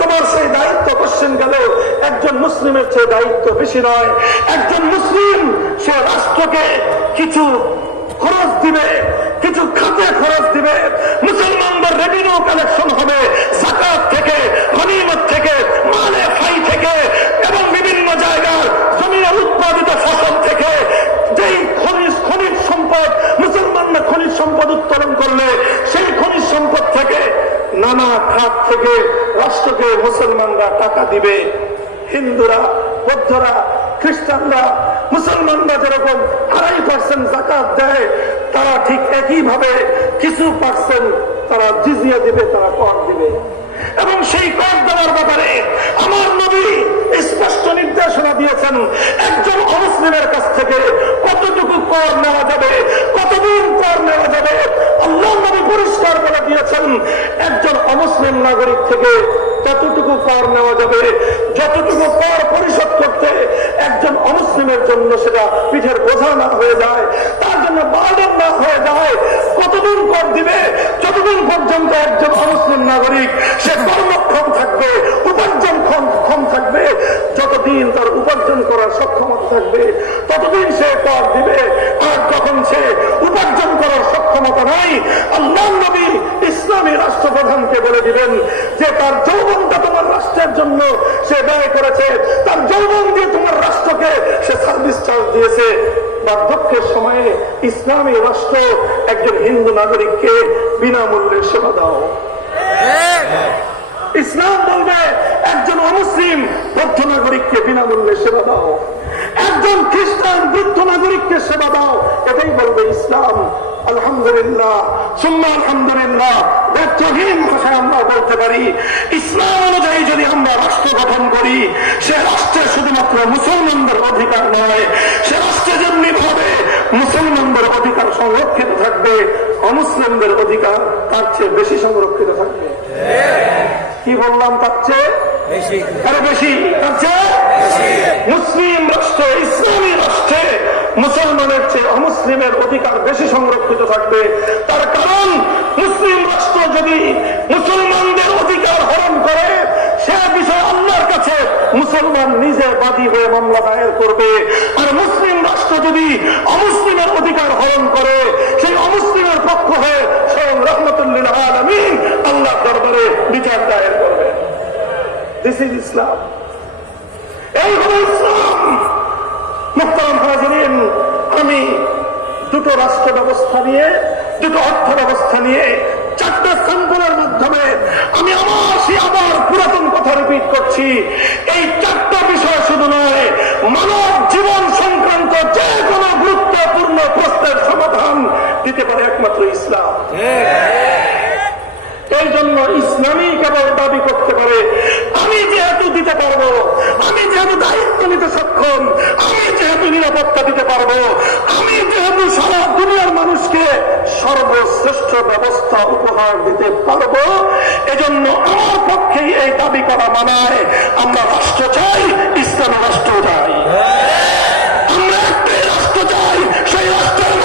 তোমার সেই দায়িত্ব কোশ্চেন গেল, একজন মুসলিমের চেয়ে দায়িত্ব বেশি নয়। একজন মুসলিম সে রাষ্ট্রকে কিছু খরচ দিবে, কিছু খাতে খরচ দিবে, মুসলমানদের রেভিনিউ কালেকশন হবে যাকাত থেকে, গনিমত থেকে, মালে ফাই থেকে এবং বিভিন্ন জায়গার জমির উৎপাদিত ফসল থেকে। যেই খনিজ সম্পদ মুসলমানরা খনিজ সম্পদ উত্তোলন করলে সেই খনিজ সম্পদ থেকে নানা খাত থেকে রাষ্ট্রকে মুসলমানরা টাকা দিবে। হিন্দুরা, বৌদ্ধরা, খ্রিস্টানরা, মুসলমানরা যেরকম 2.5% যাকাত দেয়, তারা ঠিক একইভাবে কিছু পার্সেন্ট তারা জিজিয়া দিবে, তারা কর দিবে। এবং সেই কর দেওয়ার ব্যাপারে আমার নবী স্পষ্ট নির্দেশনা দিয়েছেন, একজন অমুসলিমের কাছ থেকে কতটুকু কর নেওয়া যাবে, কতদিন কর নেওয়া যাবে। আল্লাহ নবী পরিষ্কার বলে দিয়েছেন, একজন অমুসলিম নাগরিক থেকে ততটুকু কর নেওয়া যাবে যতটুকু কর পরিশোধ করতে একজন অমুসলিমের জন্য সেটা পিঠের বোঝা না হয়ে যায়, তার জন্য বার্ডেন না হয়ে যায়। কতদিন কর দিবে? যতদিন পর্যন্ত একজন অমুসলিম নাগরিক সে কর্মক্ষম থাকবে, উপার্জন ক্ষম থাকবে, যতদিন তার উপার্জন করার সক্ষমতা থাকবে ততদিন সে কর দিবে। আর যখন সে উপার্জন করার সক্ষমতা নাই, আল্লাহ নবী ইসলামী রাষ্ট্রপ্রধানকে বলে দিবেন যে তার যৌবনটা তোমার রাষ্ট্রের জন্য সে ব্যয় করেছে, তার যৌবন দিয়ে তোমার রাষ্ট্রকে সে সার্ভিস চার্জ দিয়েছে। বার্ধক্যের সময়ে ইসলামী রাষ্ট্র একজন হিন্দু নাগরিককে বিনামূল্যে সেবা দাও। ইসলাম বলবে একজন অমুসলিম বৌদ্ধ নাগরিককে বিনামূল্যে সেবা দাও, একজন খ্রিস্টান বৃদ্ধ নাগরিককে সেবা দাও। এটাই বলবে ইসলাম। আলহামদুলিল্লাহ, সুম্মা আলহামদুলিল্লাহ, ব্যর্থহীন ভাষায় আমরা বলতে পারি, ইসলাম অনুযায়ী যদি আমরা রাষ্ট্র গঠন করি, সে রাষ্ট্রে শুধুমাত্র মুসলমানদের অধিকার নয়, সে রাষ্ট্রে যেমনি ভাবে মুসলমানদের অধিকার সংরক্ষিত থাকবে, অমুসলিমদের অধিকার তার চেয়ে বেশি সংরক্ষিত থাকবে। কি বললাম? তার চেয়ে আরো বেশি, তার চেয়ে মুসলিম রাষ্ট্র, ইসলামী রাষ্ট্রে মুসলমানের চেয়ে অমুসলিমের অধিকার বেশি সংরক্ষিত থাকবে। তার কারণ মুসলিম রাষ্ট্র যদি মুসলমানদের অধিকার হরণ করে, সে বিষয়ে আল্লাহর কাছে মুসলমান নিজে বাদী হয়ে মামলা দায়ের করবে। আর মুসলিম রাষ্ট্র যদি অমুসলিমের অধিকার হরণ করে, সেই অমুসলিমের পক্ষ হয়ে স্বয়ং রহমতুল্লিল আলামিন আল্লাহর দরবারে বিচার দায়ের করবে। দিস ইজ ইসলাম। এই হল ইসলাম। মুহতারাম হাজিরিন, আমি দুটো রাষ্ট্র ব্যবস্থা নিয়ে, দুটো অর্থ ব্যবস্থা নিয়ে, 4টা স্যাম্পলের মাধ্যমে আমি আবার পুরাতন কথা রিপিট করছি। এই 4টা বিষয় শুধু নয়, মানব জীবন সংক্রান্ত যে কোনো গুরুত্বপূর্ণ প্রশ্নের সমাধান দিতে পারে একমাত্র ইসলাম। এই জন্য ইসলামই কেবল দাবি করতে পারে, আমি যেহেতু দিতে পারবো, আমি যেহেতু দায়িত্ব নিতে সক্ষম, আমি যেহেতু নিরাপত্তা দিতে পারবো, আমি যেহেতু সারা দুনিয়ার মানুষকে সর্বশ্রেষ্ঠ ব্যবস্থা উপহার দিতে পারবো, এজন্য আমার পক্ষেই এই দাবি করা মানায় আমরা রাষ্ট্র চাই, ইসলামী রাষ্ট্র চাই। আমরা একটাই রাষ্ট্র চাই, সেই রাষ্ট্রের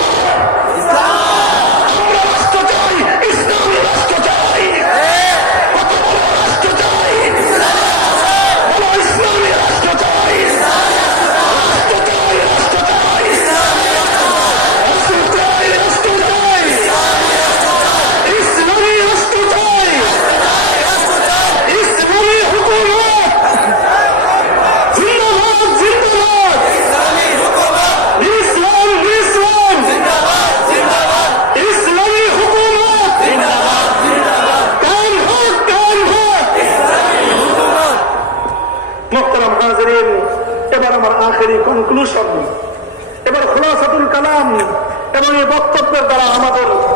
এবার আমার আখেরি কনক্লুশন, এবার খুলাসাতুল কালাম এবং এই বক্তব্যের দ্বারা আমাদের